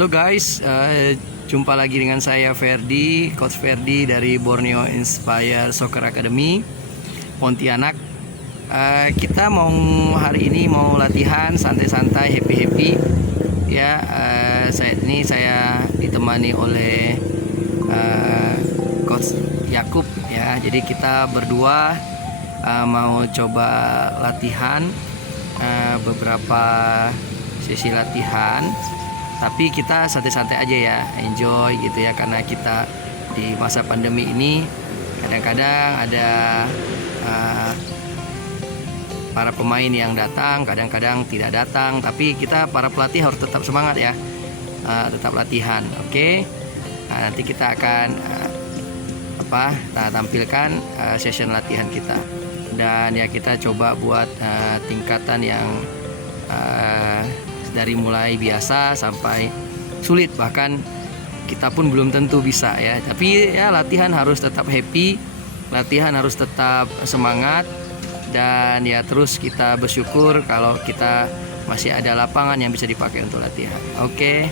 Halo guys, jumpa lagi dengan saya Ferdi, Coach Ferdi dari Borneo Inspire Soccer Academy Pontianak. Kita mau hari ini mau latihan santai-santai, happy-happy ya. Saya ditemani oleh Coach Yakub ya. Jadi kita berdua mau coba latihan beberapa sesi latihan. Tapi kita santai-santai aja ya, enjoy gitu ya, karena kita di masa pandemi ini kadang-kadang ada para pemain yang datang, kadang-kadang tidak datang, tapi kita para pelatih harus tetap semangat ya, tetap latihan, oke? Nanti kita akan tampilkan session latihan kita, dan ya kita coba buat tingkatan yang dari mulai biasa sampai sulit, bahkan kita pun belum tentu bisa ya. Tapi ya latihan harus tetap happy, latihan harus tetap semangat, dan ya terus kita bersyukur kalau kita masih ada lapangan yang bisa dipakai untuk latihan. Oke.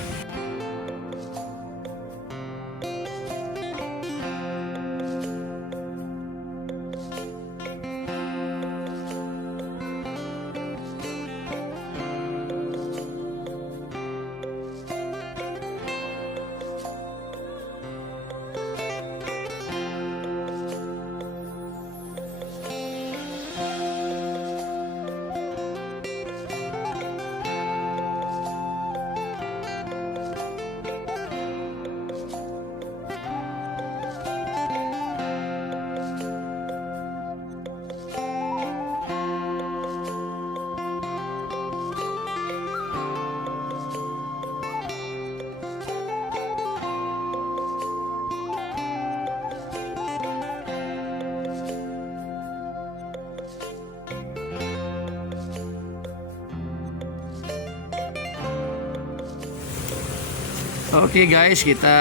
Oke guys, kita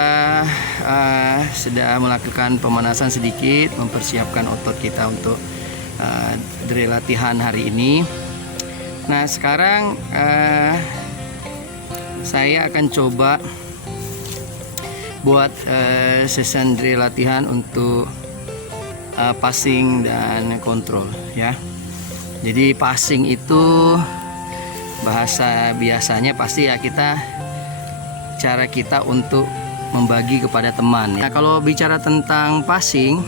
sedang melakukan pemanasan sedikit, mempersiapkan otot kita untuk drill latihan hari ini. Nah sekarang saya akan coba buat session drill latihan untuk passing dan kontrol ya. Jadi passing itu bahasa biasanya pasti ya cara kita untuk membagi kepada teman. Nah, kalau bicara tentang passing,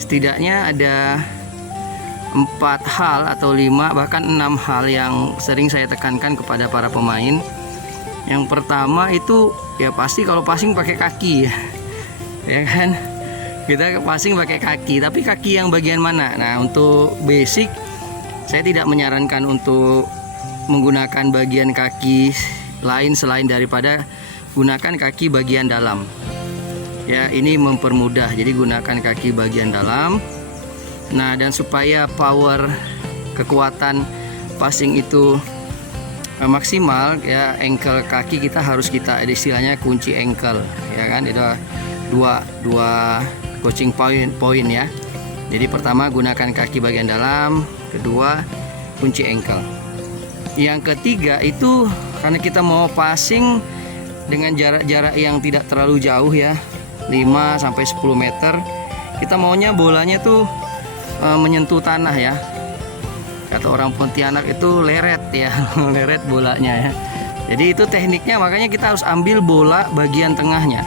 setidaknya ada 4 hal atau 5 bahkan 6 hal yang sering saya tekankan kepada para pemain. Yang pertama itu ya pasti kalau passing pakai kaki ya kan. Kita passing pakai kaki, tapi kaki yang bagian mana? Nah, untuk basic saya tidak menyarankan untuk menggunakan bagian kaki lain selain daripada gunakan kaki bagian dalam ya. Ini mempermudah, jadi gunakan kaki bagian dalam. Nah, dan supaya power kekuatan passing itu maksimal ya, ankle kaki kita harus ada istilahnya kunci ankle ya kan. Ada dua coaching point ya. Jadi pertama gunakan kaki bagian dalam, kedua kunci ankle. Yang ketiga itu karena kita mau passing dengan jarak-jarak yang tidak terlalu jauh ya, 5-10 meter. Kita maunya bolanya tuh menyentuh tanah ya. Kata orang Pontianak itu leret ya, leret bolanya ya. Jadi itu tekniknya, makanya kita harus ambil bola bagian tengahnya.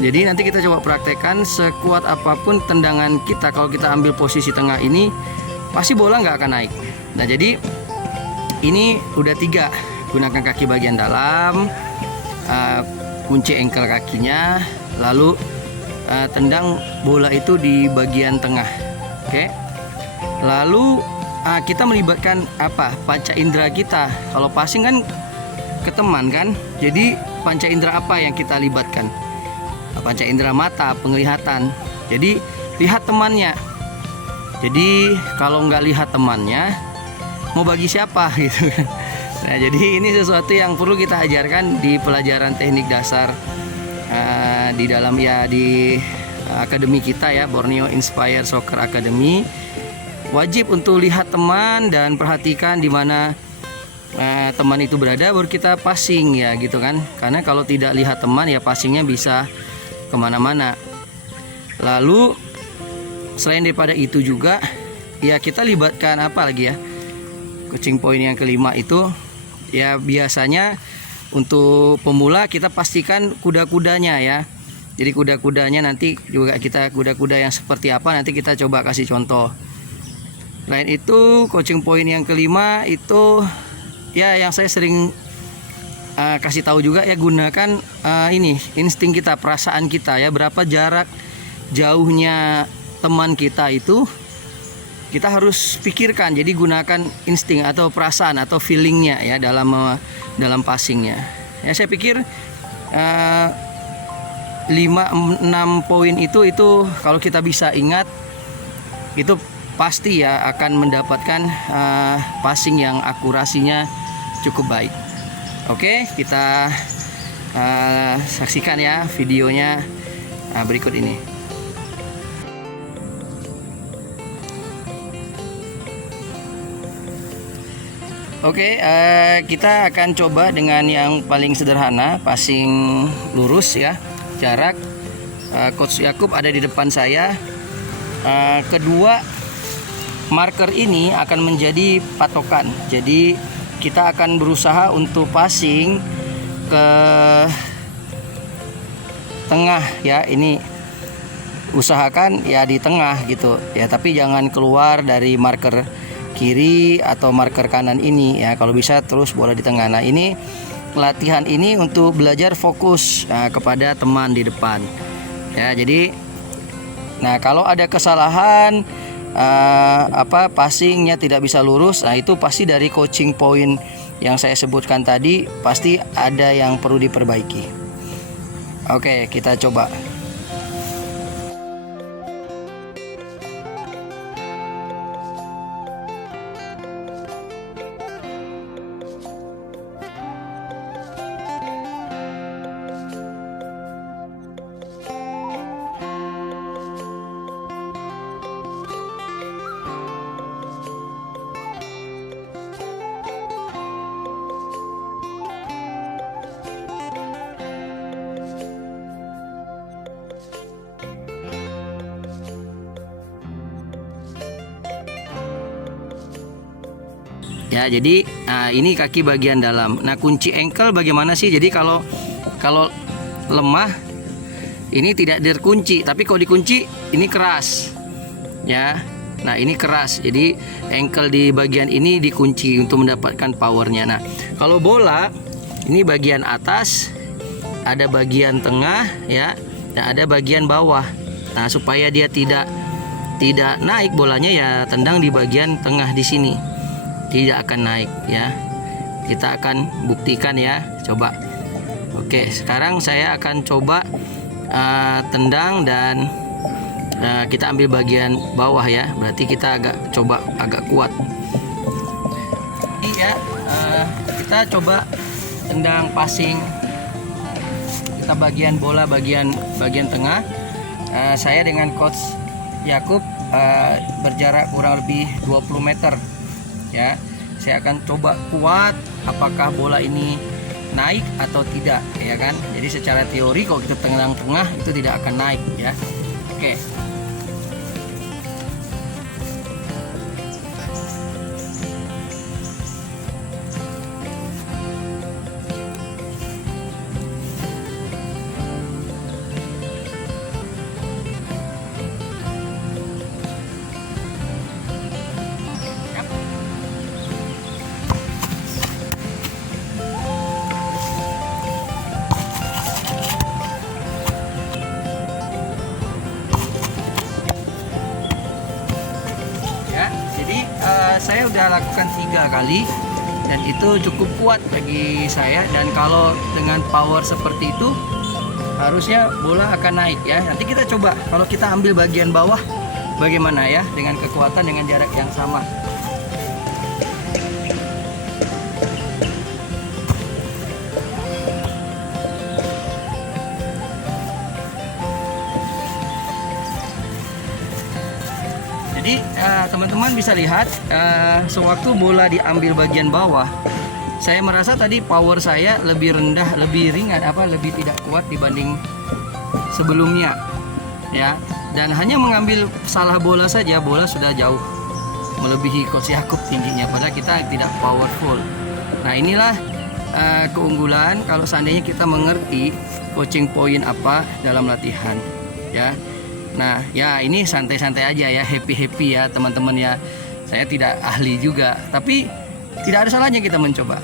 Jadi nanti kita coba praktekkan, sekuat apapun tendangan kita, kalau kita ambil posisi tengah ini pasti bola nggak akan naik. Nah jadi ini udah 3, gunakan kaki bagian dalam, kunci ankle kakinya, lalu tendang bola itu di bagian tengah. Oke. Lalu kita melibatkan panca indera kita. Kalau passing kan ke teman kan, jadi panca indera apa yang kita libatkan? Panca indera mata, penglihatan. Jadi lihat temannya. Jadi kalau nggak lihat temannya, mau bagi siapa gitu kan. Nah jadi ini sesuatu yang perlu kita ajarkan di pelajaran teknik dasar di dalam ya di akademi kita ya, Borneo Inspire Soccer Academy. Wajib untuk lihat teman dan perhatikan di mana teman itu berada, baru kita passing ya gitu kan. Karena kalau tidak lihat teman ya passingnya bisa kemana-mana. Lalu selain daripada itu juga ya kita libatkan apa lagi ya, coaching point yang kelima itu ya biasanya untuk pemula kita pastikan kuda-kudanya ya. Jadi kuda-kudanya nanti juga kita kuda-kuda yang seperti apa nanti kita coba kasih contoh. Selain itu coaching point yang kelima itu ya yang saya sering kasih tahu juga ya, gunakan ini insting kita, perasaan kita ya, berapa jarak jauhnya teman kita itu kita harus pikirkan. Jadi gunakan insting atau perasaan atau feelingnya ya dalam passingnya ya. Saya pikir 5-6 poin itu kalau kita bisa ingat itu pasti ya akan mendapatkan passing yang akurasinya cukup baik. Oke, kita saksikan ya videonya berikut ini. Oke, kita akan coba dengan yang paling sederhana, passing lurus ya, jarak. Coach Yakub ada di depan saya. Kedua marker ini akan menjadi patokan. Jadi kita akan berusaha untuk passing ke tengah ya. Ini usahakan ya di tengah gitu ya, tapi jangan keluar dari marker kiri atau marker kanan ini ya. Kalau bisa terus bola di tengah. Nah, ini latihan ini untuk belajar fokus kepada teman di depan ya. Jadi nah kalau ada kesalahan passingnya tidak bisa lurus, nah itu pasti dari coaching point yang saya sebutkan tadi, pasti ada yang perlu diperbaiki. Oke, kita coba. Ya, jadi ini kaki bagian dalam. Nah, kunci ankle bagaimana sih? Jadi kalau lemah ini tidak terkunci, tapi kalau dikunci ini keras. Ya. Nah, ini keras. Jadi ankle di bagian ini dikunci untuk mendapatkan powernya. Nah, kalau bola ini bagian atas, ada bagian tengah ya, dan ada bagian bawah. Nah, supaya dia tidak naik bolanya ya, tendang di bagian tengah di sini. Tidak akan naik ya. Kita akan buktikan ya, coba. Oke, sekarang saya akan coba tendang dan kita ambil bagian bawah ya. Berarti kita agak kuat. Iya, kita coba tendang passing. Kita bagian bola bagian tengah. Saya dengan coach Yakub berjarak kurang lebih 20 meter. Ya, saya akan coba kuat apakah bola ini naik atau tidak ya kan. Jadi secara teori kalau kita tendang tengah itu tidak akan naik ya. Oke. Saya udah lakukan 3 kali dan itu cukup kuat bagi saya. Dan kalau dengan power seperti itu harusnya bola akan naik ya. Nanti kita coba kalau kita ambil bagian bawah bagaimana ya, dengan kekuatan dengan jarak yang sama. Jadi teman-teman bisa lihat sewaktu bola diambil bagian bawah, saya merasa tadi power saya lebih rendah, lebih ringan, lebih tidak kuat dibanding sebelumnya, ya. Dan hanya mengambil salah bola saja, bola sudah jauh melebihi Coach Yakub tingginya, padahal kita tidak powerful. Nah, inilah keunggulan kalau seandainya kita mengerti coaching point apa dalam latihan, ya. Nah, ya ini santai-santai aja ya, happy-happy ya teman-teman ya. Saya tidak ahli juga, tapi tidak ada salahnya kita mencoba.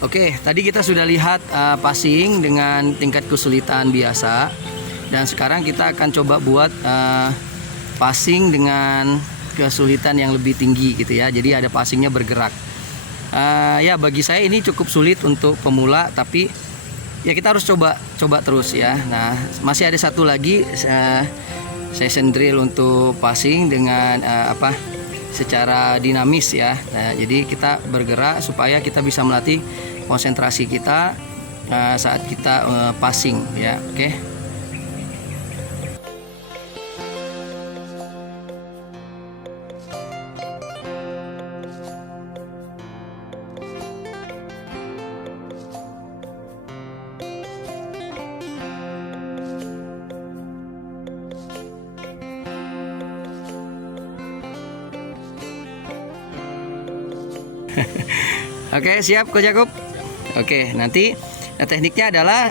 Oke, tadi kita sudah lihat passing dengan tingkat kesulitan biasa. Dan sekarang kita akan coba buat passing dengan kesulitan yang lebih tinggi gitu ya. Jadi ada passingnya bergerak. Ya bagi saya ini cukup sulit untuk pemula, tapi ya kita harus coba terus ya. Nah, masih ada satu lagi session drill untuk passing dengan secara dinamis ya. Nah, jadi kita bergerak supaya kita bisa melatih konsentrasi kita saat kita passing ya. Oke. Oke, siap Coach Yakub. Oke, nanti tekniknya adalah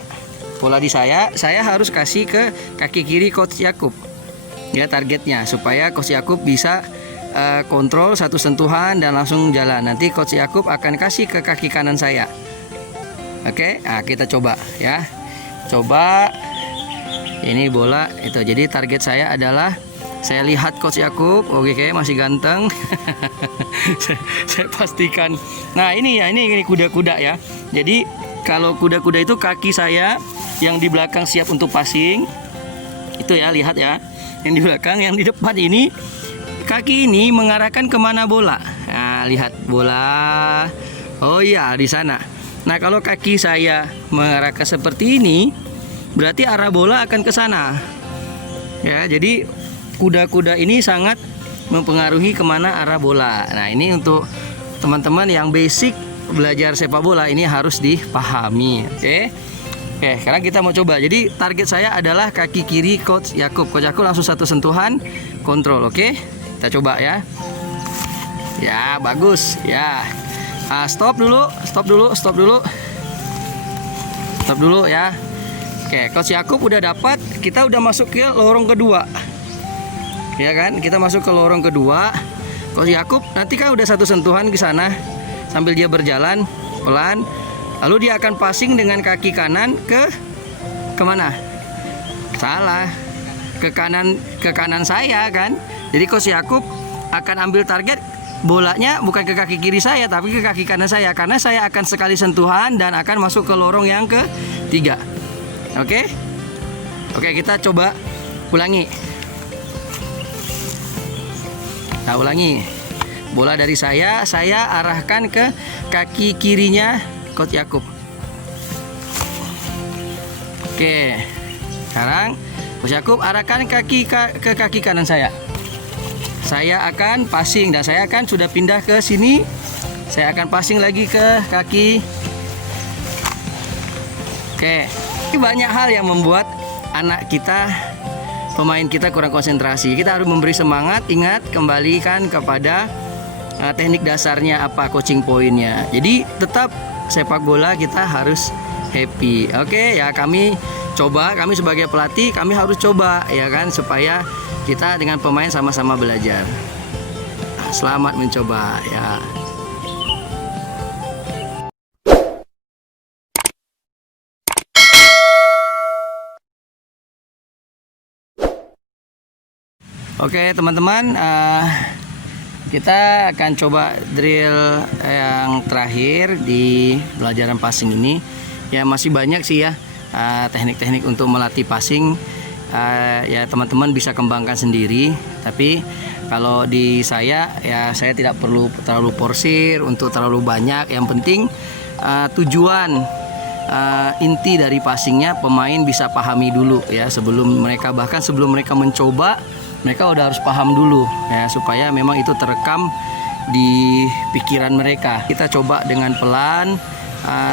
bola di saya harus kasih ke kaki kiri Coach Yakub. Ya, targetnya supaya Coach Yakub bisa kontrol satu sentuhan dan langsung jalan. Nanti Coach Yakub akan kasih ke kaki kanan saya. Oke, nah kita coba ya. Coba ini bola itu. Jadi target saya adalah saya lihat Coach Yakub, oke, masih ganteng. saya pastikan. Nah, ini kuda-kuda ya. Jadi kalau kuda-kuda itu kaki saya yang di belakang siap untuk passing. Itu ya, lihat ya. Yang di belakang, yang di depan ini kaki ini mengarahkan kemana bola. Nah, lihat bola. Oh iya, di sana. Nah, kalau kaki saya mengarahkan seperti ini, berarti arah bola akan ke sana. Ya, jadi kuda-kuda ini sangat mempengaruhi kemana arah bola. Nah, ini untuk teman-teman yang basic belajar sepak bola ini harus dipahami. Oke, sekarang kita mau coba. Jadi target saya adalah kaki kiri Coach Yakub. Coach Yakub langsung satu sentuhan, kontrol. Oke, kita coba ya. Ya, bagus ya. Stop dulu ya. Oke, Coach Yakub udah dapat. Kita udah masuk ke lorong kedua. Ya kan, kita masuk ke lorong kedua. Coach Yakub nanti kan udah satu sentuhan ke sana sambil dia berjalan pelan. Lalu dia akan passing dengan kaki kanan ke kemana? Salah, ke kanan saya kan. Jadi Coach Yakub akan ambil target bolanya bukan ke kaki kiri saya tapi ke kaki kanan saya, karena saya akan sekali sentuhan dan akan masuk ke lorong yang ketiga. Oke, kita coba ulangi. Nah, ulangi. Bola dari saya arahkan ke kaki kirinya Coach Yakub. Oke. Sekarang Coach Yakub arahkan ke kaki kanan saya. Saya akan passing dan saya akan sudah pindah ke sini. Saya akan passing lagi ke kaki. Oke. Ini banyak hal yang membuat anak kita, pemain kita kurang konsentrasi. Kita harus memberi semangat. Ingat, kembalikan kepada teknik dasarnya apa, coaching pointnya. Jadi tetap sepak bola kita harus happy. Oke ya, kami sebagai pelatih kami harus coba ya kan, supaya kita dengan pemain sama-sama belajar. Selamat mencoba ya. Oke teman-teman, kita akan coba drill yang terakhir di pelajaran passing ini. Ya masih banyak sih ya teknik-teknik untuk melatih passing. Ya teman-teman bisa kembangkan sendiri. Tapi kalau di saya ya saya tidak perlu terlalu porsir untuk terlalu banyak. Yang penting tujuan inti dari passingnya pemain bisa pahami dulu ya, sebelum mereka mencoba. Mereka udah harus paham dulu ya, supaya memang itu terekam di pikiran mereka. Kita coba dengan pelan,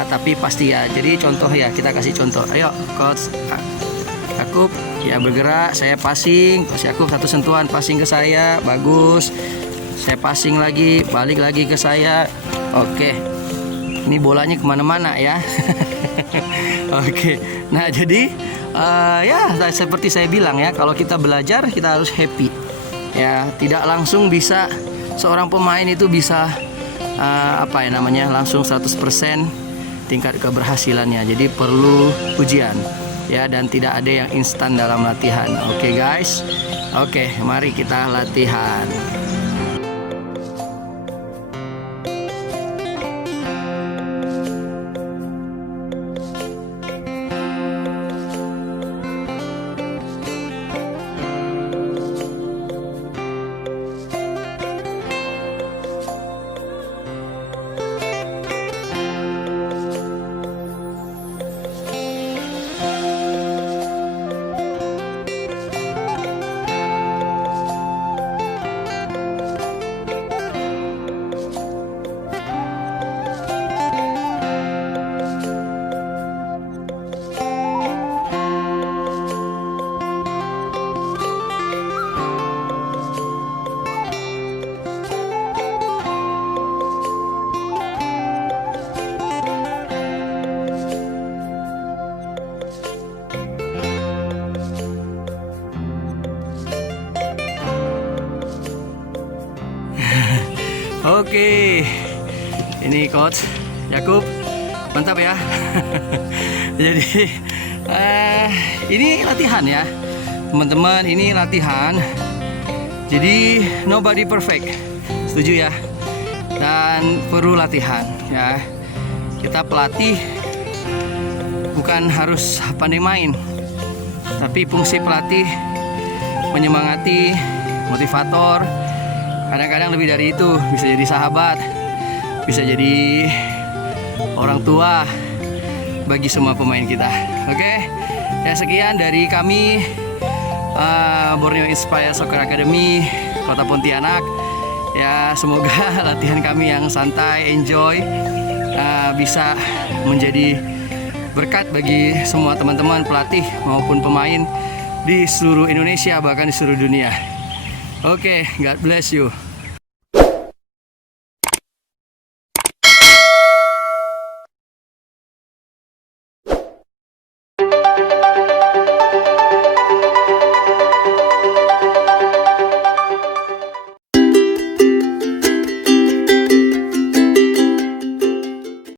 tapi pasti ya. Jadi contoh ya, kita kasih contoh. Ayo coach Yakub ya bergerak, saya passing, coach Yakub satu sentuhan passing ke saya, bagus. Saya passing lagi, balik lagi ke saya. Oke, ini bolanya kemana-mana ya. Oke, nah jadi ya seperti saya bilang ya, kalau kita belajar kita harus happy ya. Tidak langsung bisa seorang pemain itu bisa langsung 100% tingkat keberhasilannya. Jadi perlu ujian ya, dan tidak ada yang instan dalam latihan. Oke guys, oke, mari kita latihan. Oke, ini coach Yakub, mantap ya. Jadi ini latihan ya teman-teman, ini latihan. Jadi nobody perfect, setuju ya? Dan perlu latihan ya. Kita pelatih bukan harus pandai main, tapi fungsi pelatih menyemangati, motivator. Kadang-kadang lebih dari itu, bisa jadi sahabat, bisa jadi orang tua bagi semua pemain kita. Oke, ya sekian dari kami Borneo Inspire Soccer Academy Kota Pontianak. Ya semoga latihan kami yang santai, enjoy, bisa menjadi berkat bagi semua teman-teman pelatih maupun pemain di seluruh Indonesia, bahkan di seluruh dunia. Oke, God bless you.